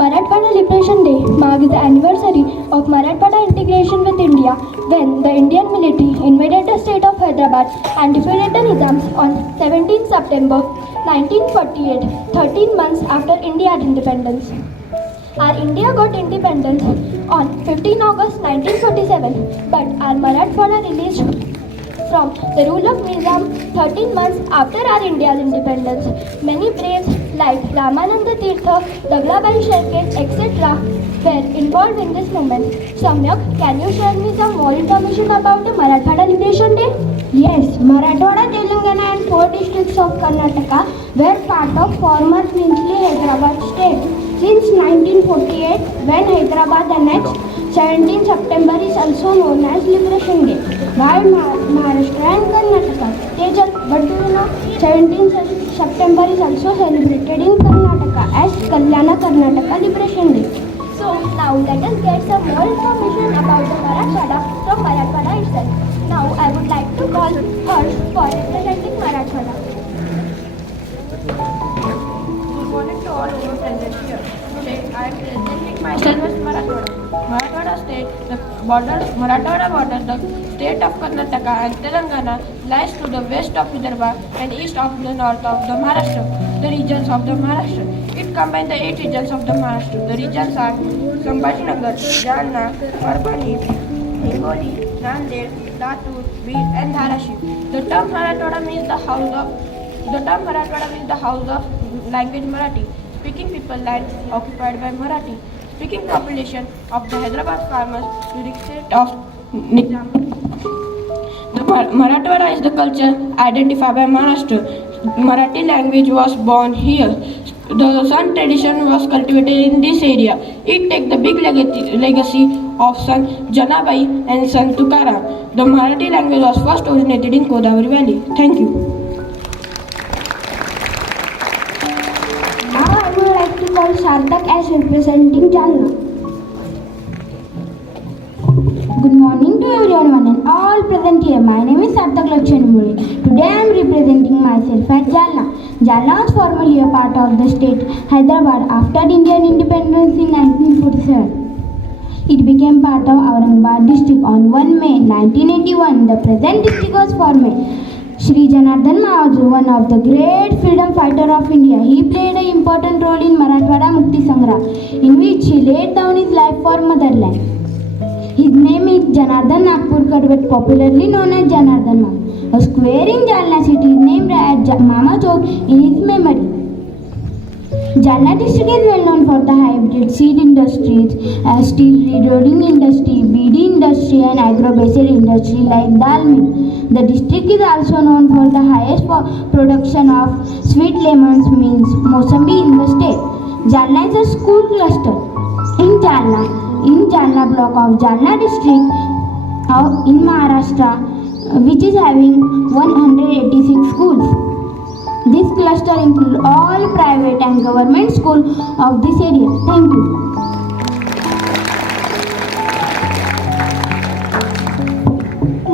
Marathwada Liberation Day marks the anniversary of Marathwada integration with India when the Indian military invaded the state of Hyderabad and defeated the Nizams on 17 September 1948, 13 months after India's independence. Our India got independence on 15 August 1947, but our Marathwada released from the rule of Nizam 13 months after our India's independence. Many braves like Ramananda Tirtha, Daglabai Sherke, etc. were involved in this movement. Samyak, can you share me some more information about the Marathwada Liberation Day? Yes, Marathwada, Telangana and 4 districts of Karnataka were part of former princely Hyderabad state. Since 1948, when Hyderabad annexed, 17 September is also known as Liberation Day. While Maharashtra and Karnataka, Tejal, but do you know, 17 September is also celebrated in Karnataka as Kalyana Karnataka Liberation Day. So now let us get some more information about the Marathwada from Marathwada itself. Now I would like to call Harsh for representing Marathwada. Good morning to all who are present here. Today I am presenting myself as Marathwada. Marathwada border the state of Karnataka and Telangana lies to the west of Vidarbha and east of the north of the Maharashtra, the regions of the Maharashtra. It combines the 8 regions of the Maharashtra. The regions are Sambhajinagar, Jalna, Parvani, Hingoli, Nanded, Latur, Beed and Dharashi. The term Marathwada means the house of language Marathi. Speaking people land occupied by Marathi. Speaking population of the Hyderabad farmers to the state of Nizam. The Marathwada is the culture identified by Maharashtra. Marathi language was born here. The Sun tradition was cultivated in this area. It takes the big legacy of Sant Janabai and Sant Tukaram. The Marathi language was first originated in Godavari Valley. Thank you. Now I would like to call Sarthak as representing Jalna. Good morning to everyone and all present here. My name is Sarthak Lakshanamuri. Today I am representing myself at Jalna. Jalna was formerly a part of the state Hyderabad after Indian independence in 1947. It became part of Aurangabad district on 1 May 1981. The present district was formed. Shri Janardhan Mahajur, one of the great freedom fighter of India, he played an important role in Marathwada Mukti Sangram, in which he laid down his life for motherland. His name is Janardhan Nagpurkar, but popularly known as Janardhan Mama. A square in Jalna city is named as Mama Chowk in his memory. Jalna district is well known for the hybrid seed industries, steel rolling industry, beedi industry and agro-based industry like dal mill. The district is also known for the highest production of sweet lemons means Mosambi in the state. Jalna is a school cluster in Jalna block of Jalna district in Maharashtra, which is having 186 schools. This cluster includes all private and government schools of this area. Thank you.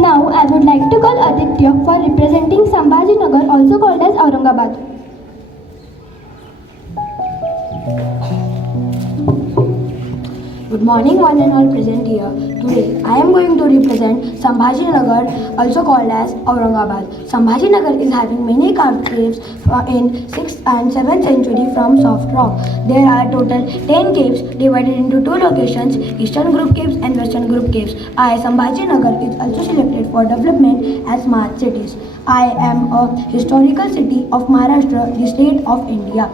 Now I would like to call Aditya for representing Sambhajinagar, also called as Aurangabad. Good morning one and all present here. Today I am going to represent Sambhajinagar, also called as Aurangabad. Sambhajinagar is having many carved caves in 6th and 7th century from soft rock. There are total 10 caves divided into 2 locations, Eastern Group Caves and Western Group Caves. Sambhajinagar is also selected for development as smart cities. I am a historical city of Maharashtra, the state of India.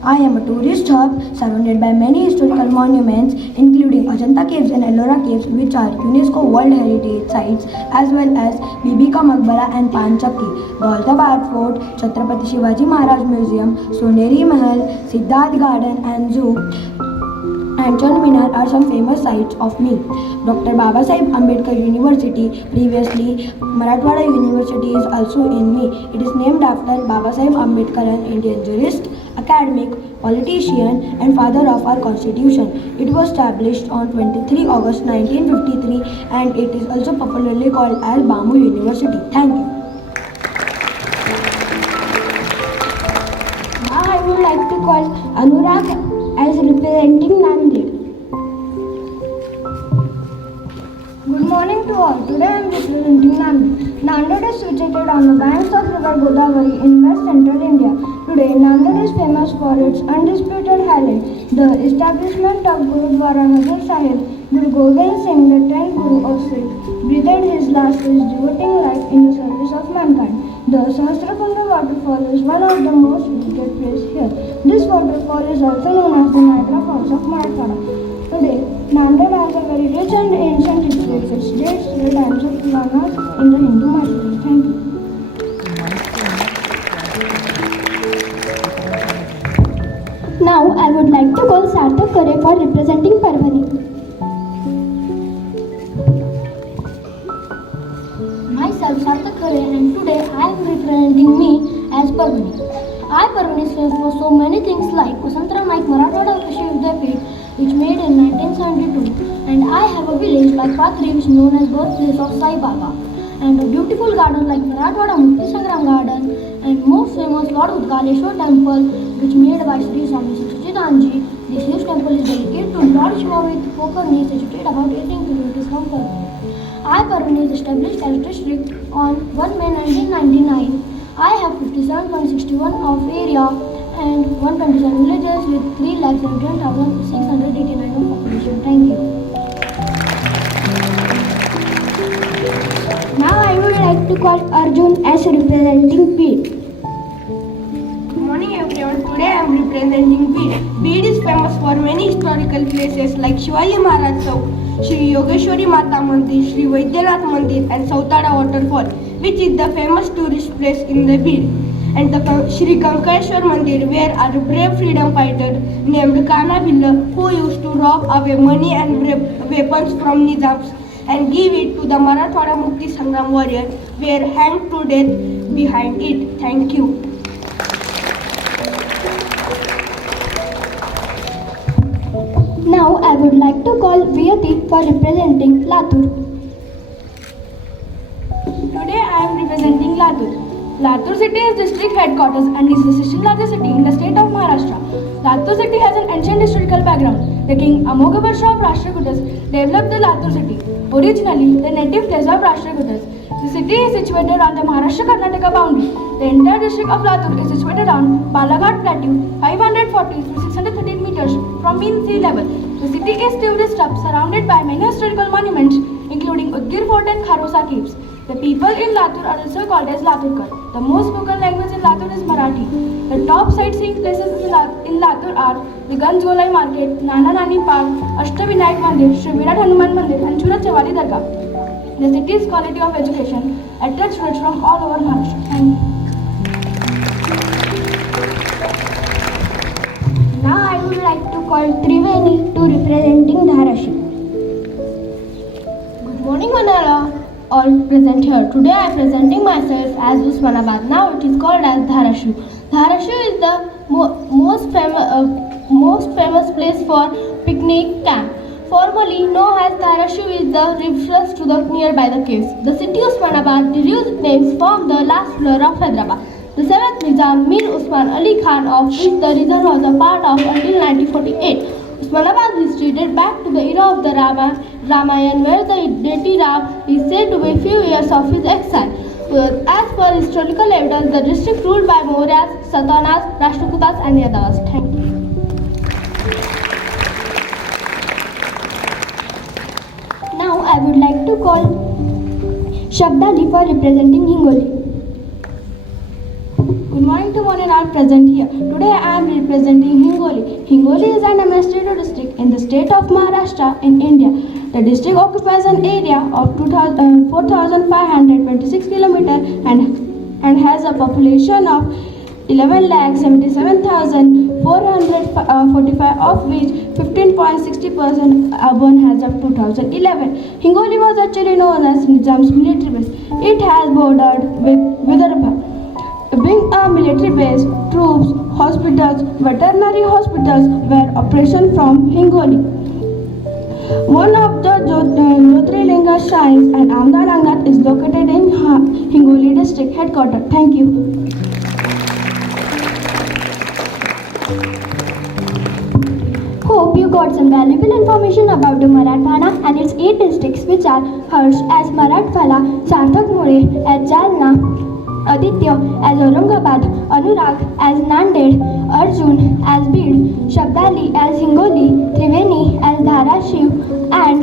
I am a tourist hub surrounded by many historical monuments including Ajanta Caves and Ellora Caves, which are UNESCO World Heritage Sites, as well as Bibi Ka Maqbara and Panchakki, Daulatabad Fort, Chhatrapati Shivaji Maharaj Museum, Soneri Mahal, Siddharth Garden and Zoo and Chand Minar are some famous sites of me. Dr. Babasaheb Ambedkar University, previously Marathwada University, is also in me. It is named after Babasaheb Ambedkar, an Indian jurist, academic, politician and father of our constitution. It was established on 23 August 1953 and it is also popularly called as Bamu University. Thank you. Now I would like to call Anurag as representing Nanded. Good morning to all. Today I am representing Nanded. Nanded is situated on the banks of river Godavari in west central India. Today, Nanded is famous for its undisputed highlight, the establishment of Gurudwara Hazur Sahib. Guru Gobind Singh, the 10th Guru of Sikh, breathed his last days devoting life in the service of mankind. The Sahasrakunda waterfall is one of the most visited places here. This waterfall is also known as the Niagara Falls of Marathwada. Today, Nanded has a very rich and ancient history. It dates to the times of Puranas in the Hindu mythology. Thank you. Now, I would like to call Sarthak Kare for representing Parbhani. Myself Sarthak Kare, and today I am representing me as Parbhani. Parbhani is famous for so many things like Vasantara Naik Marathwada Krishi Vidyapith, which made in 1972, and I have a village like Patri, which is known as birthplace of Sai Baba, and a beautiful garden like Marathwada Mukti Sangram Garden, and most famous Lord Udkaleshwar Temple, which made by Sri Swami Sachidanand. This huge temple is dedicated to Lord Shiva with Kokani, situated about 18 kilometers from Parbhani. Parbhani is established as district on 1 May 1999. I have 57.61 of area and 127 villages with 3,17,689 of population. Thank you. Now I would like to call Arjun as representing Beed. Good morning everyone. Today I am representing Beed. Beed is famous for many historical places like Shivaji Maharaj Chowk, Shri Yogeshwari Mata Mandir, Shri Vaidyanath Mandir and Sautada Waterfall, which is the famous tourist place in the Beed. And the Shri Kankashwar Mandir, where a brave freedom fighter named Kana Billa, who used to rob away money and weapons from Nizams and give it to the Marathwada Mukti Sangram warrior, were hanged to death behind it. Thank you. Now I would like to call Viyati for representing Latur. Today I am representing Latur. Latur city is district headquarters and is the second largest city in the state of Maharashtra. Latur city has an ancient historical background. The king Amoghabarsha of Rashtrakutas developed the Latur city, originally the native place of Rashtrakutas. The city is situated on the Maharashtra-Karnataka boundary. The entire district of Latur is situated on Balaghat Plateau, 540 to 613 meters from mean sea level. The city is tourist hub surrounded by many historical monuments, including Udgir Fort and Kharosa caves. The people in Latur are also called as Laturkar. The most spoken language in Latur is Marathi. The top sightseeing places in Latur are the Ganjgolai Market, Nana Nani Park, Ashtavinayak Mandir, Shri Virat Hanuman Mandir and Churat Chawali Dargah. The city's quality of education attracts students from all over Maharashtra. Thank you. Now I would like to call Triveni to representing Dharashi. Good morning, Manala. All present here. Today I am presenting myself as Usmanabad. Now it is called as Dharashu. Dharashu is the most famous place for picnic camp. Formerly known as Dharashu is the reference to the nearby the caves. The city of Usmanabad derives its names from the last ruler of Hyderabad. The 7th Nizam, Mir Usman Ali Khan, of which the region was a part of until 1948. Usmanabad history dates back to the era of the Ramayana, where the deity Ram is said to be few years of his exile. As per historical evidence, the district ruled by Mauryas, Satanas, Rashtrakutas and Yadavas. Thank you. Now I would like to call Shabdali for representing Hingoli. Good morning to one and all present here. Today I am representing Hingoli. Hingoli is an administrative district in the state of Maharashtra in India. The district occupies an area of 4,526 km and has a population of 11,77,445, of which 15.60% urban as of 2011. Hingoli was actually known as Nizam's military base. It has bordered with Vidarbha. Being a military base, troops, hospitals, veterinary hospitals were operational from Hingoli. One of the Jyotirlinga shrines and Amdalangat is located in Hingoli district headquarters. Thank you. got some valuable information about the Marathwada and its 8 districts, which are Harsh as Marathwada, Sarthak Mule as Jalna, Aditya as Aurangabad, Anurag as Nanded, Arjun as Bid, Shabdali as Hingoli, Triveni as Dharashiv, and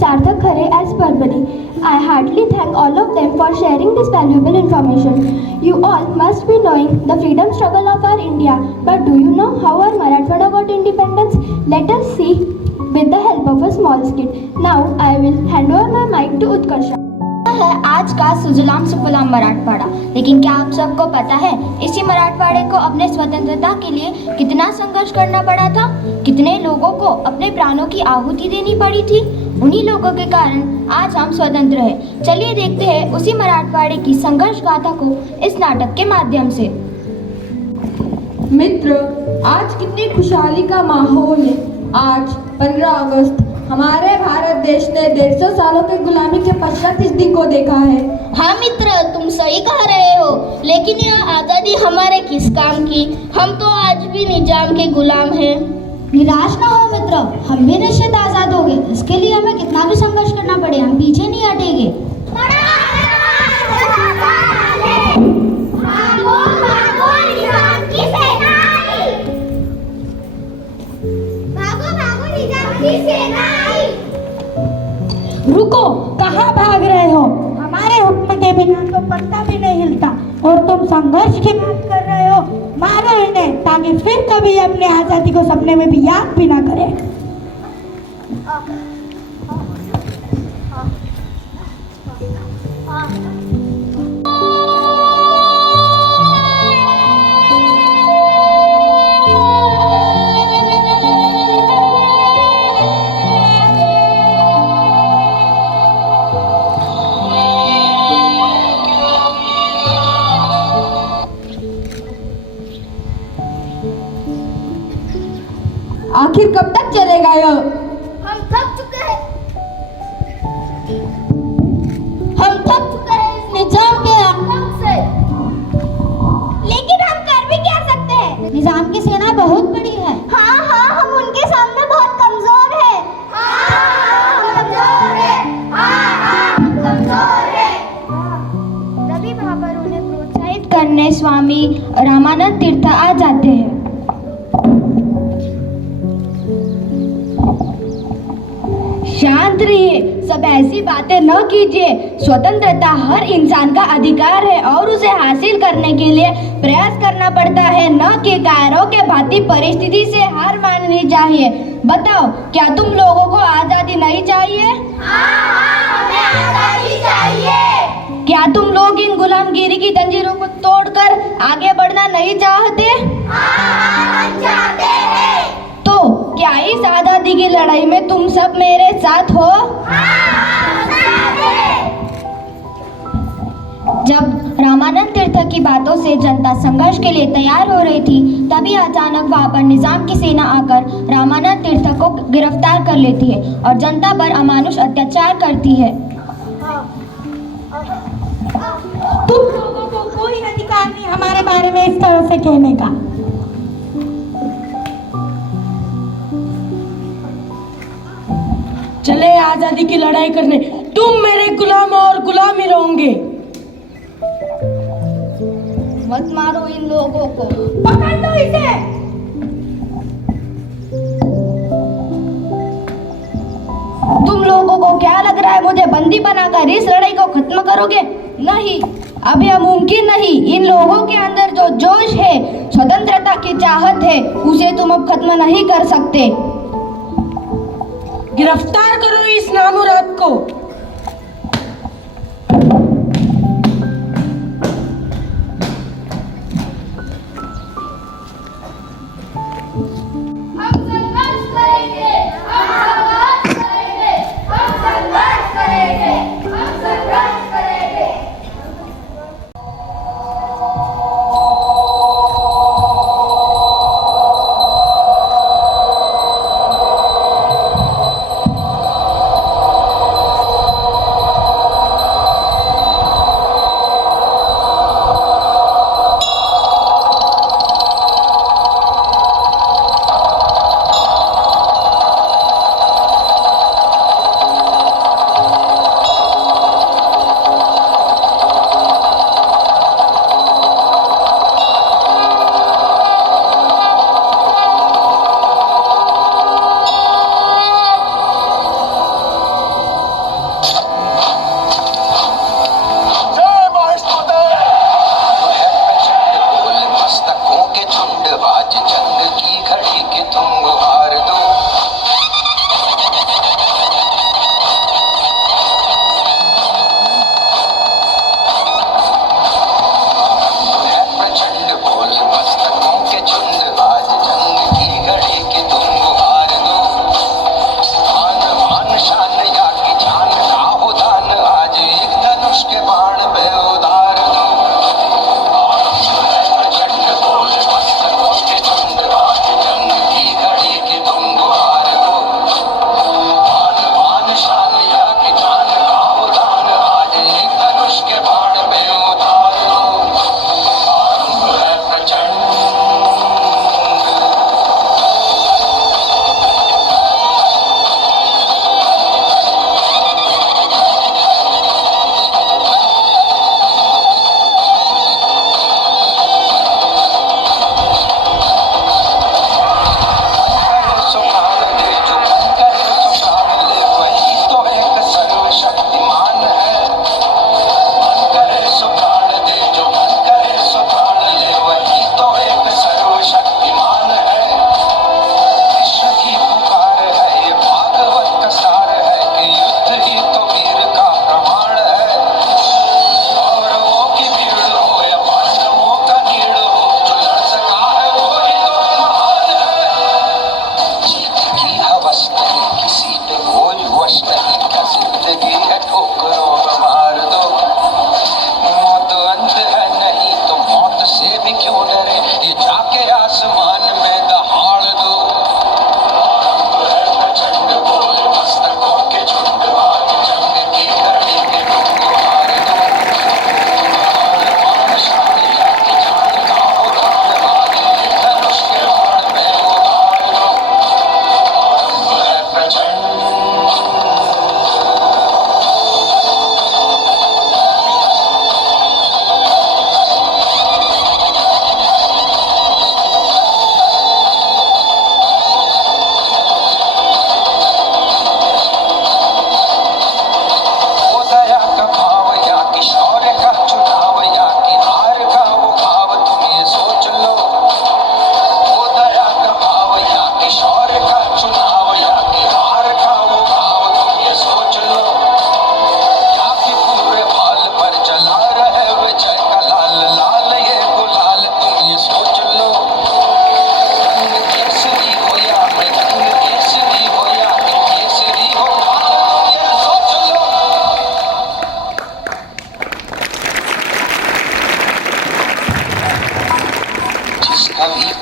Sarthak Khare as Parbani. I heartily thank all of them for sharing this valuable information. You all must be knowing the freedom struggle of our India, but do you know how our Marathwada got independence? Let us see with the help of a small skit. Now I will hand over my mic to Utkarsha. है आज का सुजलाम सुफलाम मराठवाड़ा। लेकिन क्या आप सबको पता है इसी मराठवाड़े को अपने स्वतंत्रता के लिए कितना संघर्ष करना पड़ा था? कितने लोगों को अपने प्राणों की आहुति देनी पड़ी थी? उन्हीं लोगों के कारण आज हम स्वतंत्र हैं। चलिए देखते हैं उसी मराठवाड़े की संघर्ष गाथा को इस नाटक के माध्यम से। मित्र, आज कितनी खुशहाली का माहौल है। आज 15 अगस्त हमारे भारत देश ने 150 सालों की गुलामी के पश्चात इस दिन को देखा है। हाँ मित्र, तुम सही कह रहे हो, लेकिन यह आज़ादी हमारे किस काम की? हम तो आज भी निजाम के गुलाम हैं। निराश ना हो मित्र, हम भी निश्चित आज़ाद हो गए। इसके लिए हमें कितना भी संघर्ष करना पड़े, हम पीछे नहीं हटेंगे। रुको, कहाँ भाग रहे हो? हमारे हुक्म के बिना तो पत्ता भी नहीं हिलता और तुम संघर्ष की बात कर रहे हो। मारो इन्हें ताकि फिर कभी अपने आजादी को सपने में भी याद भी ना करें। आखिर कब तक चलेगा यह? हम थक चुके हैं। हम थक चुके हैं इस निजाम के आक्रमण से। लेकिन हम कर भी क्या सकते हैं? निजाम की सेना बहुत बड़ी है। हाँ हाँ, हम उनके सामने बहुत कमजोर हैं। तभी वहाँ पर उन्हें प्रोत्साहित करने स्वामी रामानंद तीर्थ आ जाते हैं। शांत रहिए, सब ऐसी बातें न कीजिए। स्वतंत्रता हर इंसान का अधिकार है और उसे हासिल करने के लिए प्रयास करना पड़ता है, न कि कायरों के भांति परिस्थिति से हार माननी चाहिए। बताओ, क्या तुम लोगों को आजादी नहीं चाहिए? हमें आजादी चाहिए। क्या तुम लोग इन गुलामगिरी की जंजीरों को तोड़कर आगे बढ़ना नहीं चाहते? हम चाहते हैं। तो क्या इस आजादी की लड़ाई में तुम सब मेरे साथ हो? जब रामानंद तीर्थ की बातों से जनता संघर्ष के लिए तैयार हो रही थी, तभी अचानक वहां पर निजाम की सेना आकर रामानंद तीर्थ को गिरफ्तार कर लेती है और जनता पर अमानुष अत्याचार करती है। तुम लोगों को कोई अधिकार नहीं हमारे बारे में इस तरह से कहने का। चले आजादी की लड़ाई करने। तुम मेरे गुलाम और गुलाम ही रहोगे। मत मारो इन लोगों को। पकड़ लो इसे। तुम लोगों को क्या लग रहा है मुझे बंदी बनाकर इस लड़ाई को खत्म करोगे? नहीं, अब यह मुमकिन नहीं। इन लोगों के अंदर जो जोश है, स्वतंत्रता की चाहत है, उसे तुम अब खत्म नहीं कर सकते। गिरफ्तार करो इस नामुराद को।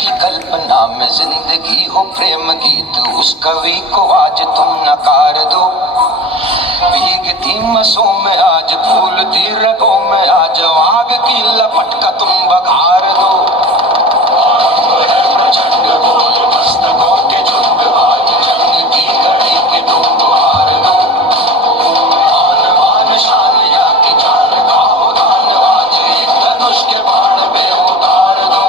की कल्पना में जिंदगी हो प्रेम गीत, उस कवि को आज तुम नकार दो। भीगती मसों में आज फूलती रगों में आज आग की लपट का तुम बघार दो। झंड बोल मस्तकों के झुंड आज जंग की घड़ी के तुम हार दो। मान मान शान या की जान का हो दान आज एक धनुष के बाण में उतार दो।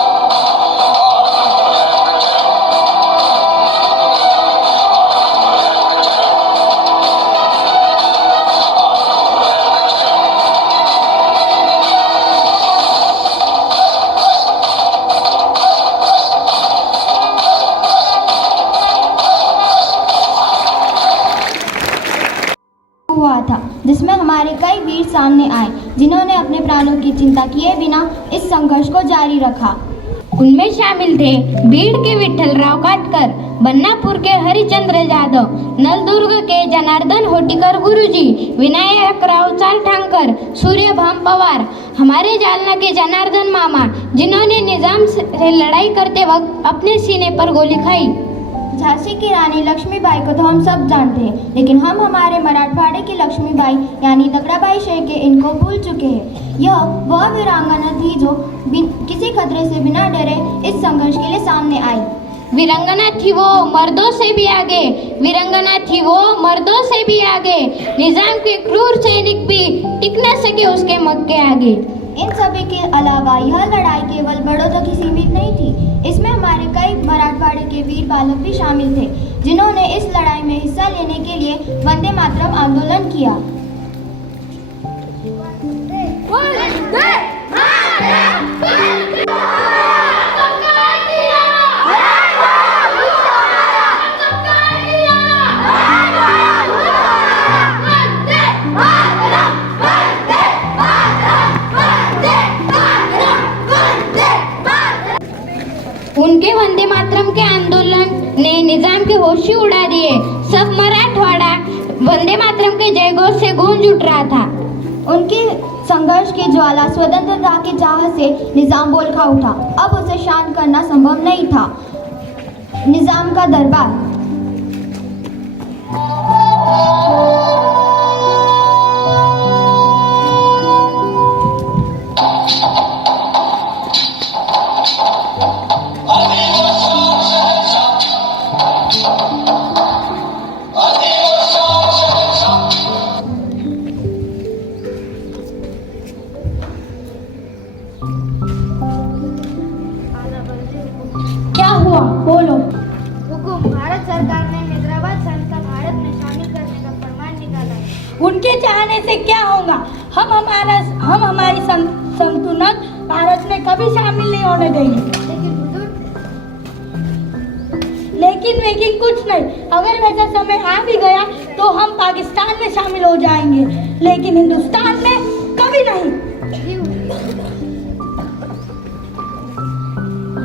हुआ था जिसमें हमारे कई वीर सामने आए जिन्होंने अपने प्राणों की चिंता किए बिना इस संघर्ष को जारी रखा। उनमें शामिल थे बीड़ के विठ्ठलराव काटकर, बन्नापुर के हरिचंद्र जाधव, नलदुर्ग के जनार्दन होटीकर गुरुजी, विनायकराव चालठाणकर, सूर्यभान पवार, हमारे जालना के जनार्दन मामा जिन्होंने निजाम से लड़ाई करते वक्त अपने सीने पर गोली खाई। झांसी की रानी लक्ष्मीबाई को तो हम सब जानते हैं, लेकिन हम हमारे मराठवाड़े की लक्ष्मीबाई यानी दगड़ाबाई शेरके इनको भूल चुके हैं। यह वह वीरांगना थी जो किसी खतरे से बिना डरे इस संघर्ष के लिए सामने आई। वीरांगना थी वो मर्दों से भी आगे, वीरांगना थी वो मर्दों से भी आगे, निजाम के क्रूर सैनिक भी टिक न सके उसके मग के आगे। इन सभी के अलावा यह लड़ाई केवल बड़ों तक ही सीमित नहीं थी। इसमें हमारे कई मराठवाड़े के वीर बालक भी शामिल थे जिन्होंने इस लड़ाई में हिस्सा लेने के लिए वंदे मातरम आंदोलन किया। उनके वंदे मातरम के आंदोलन ने निजाम के होश ही उड़ा दिए। सब मराठवाड़ा वंदे मातरम के जयघोष से गूंज उठ रहा था। उनके संघर्ष की ज्वाला स्वतंत्रता की चाह से निजाम बोल खा उठा। अब उसे शांत करना संभव नहीं था। निजाम का दरबार क्या हुआ, बोलो। हुकुम, भारत सरकार ने हैदराबाद संघ का भारत में शामिल करने का फरमान निकाला है। उनके चाहने से क्या होगा? हम हमारी संतुलन भारत में कभी शामिल नहीं होने देंगे। लेकिन कुछ नहीं, अगर वैसा समय आ भी गया तो हम पाकिस्तान में शामिल हो जाएंगे, लेकिन हिंदुस्तान में कभी नहीं।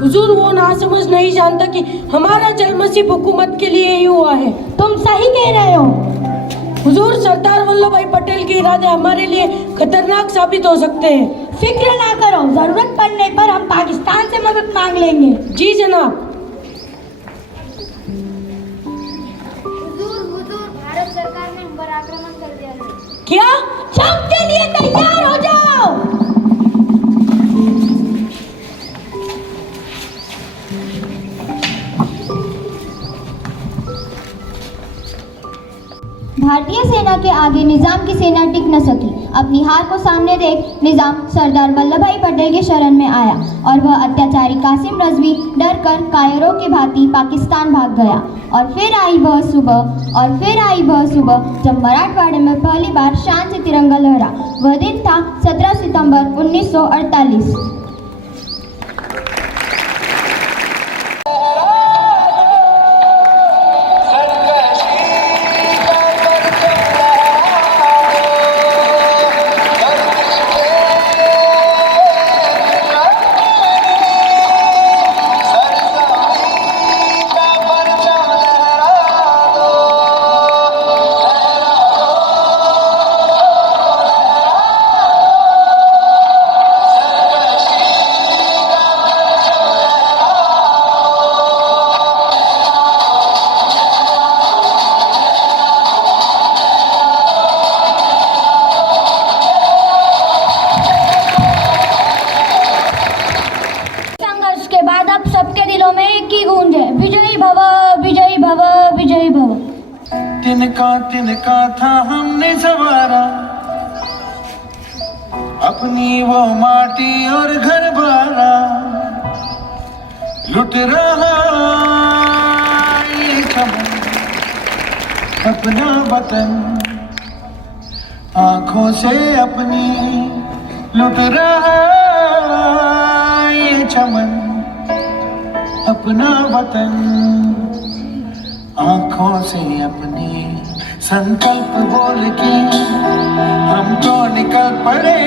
हुजूर, वो नासमझ नहीं जानता कि हमारा जन्म सिर्फ हुकूमत के लिए ही हुआ है। तुम सही कह रहे हो। हुजूर, सरदार वल्लभ भाई पटेल के इरादे हमारे लिए खतरनाक साबित हो सकते हैं। फिक्र ना करो, जरूरत पड़ने पर हम पाकिस्तान से मदद मांग लेंगे। जी जनाब। हुजूर, भारत सरकार ने हम पर आक्रमण कर दिया है। क्या? जंग के लिए तैयार हो जाओ। भारतीय सेना के आगे निजाम की सेना टिक न सकी। अपनी हार को सामने देख निजाम सरदार वल्लभ भाई पटेल के शरण में आया और वह अत्याचारी कासिम रजवी डरकर कायरों के भांति पाकिस्तान भाग गया। और फिर आई वह सुबह जब मराठवाड़े में पहली बार शान से तिरंगा लहरा। वह दिन था 17 सितंबर 1948। अब सबके दिलों में एक ही गूंज है, विजयी भव विजयी भव विजयी भव। तिनका था हमने सवारा, अपनी वो माटी और घर बारा, लुट रहा ये चमन अपना वतन, आंखों से अपनी लुट रहा ये चमन अपना वतन, आंखों से अपनी संकल्प बोल के हम तो निकल पड़े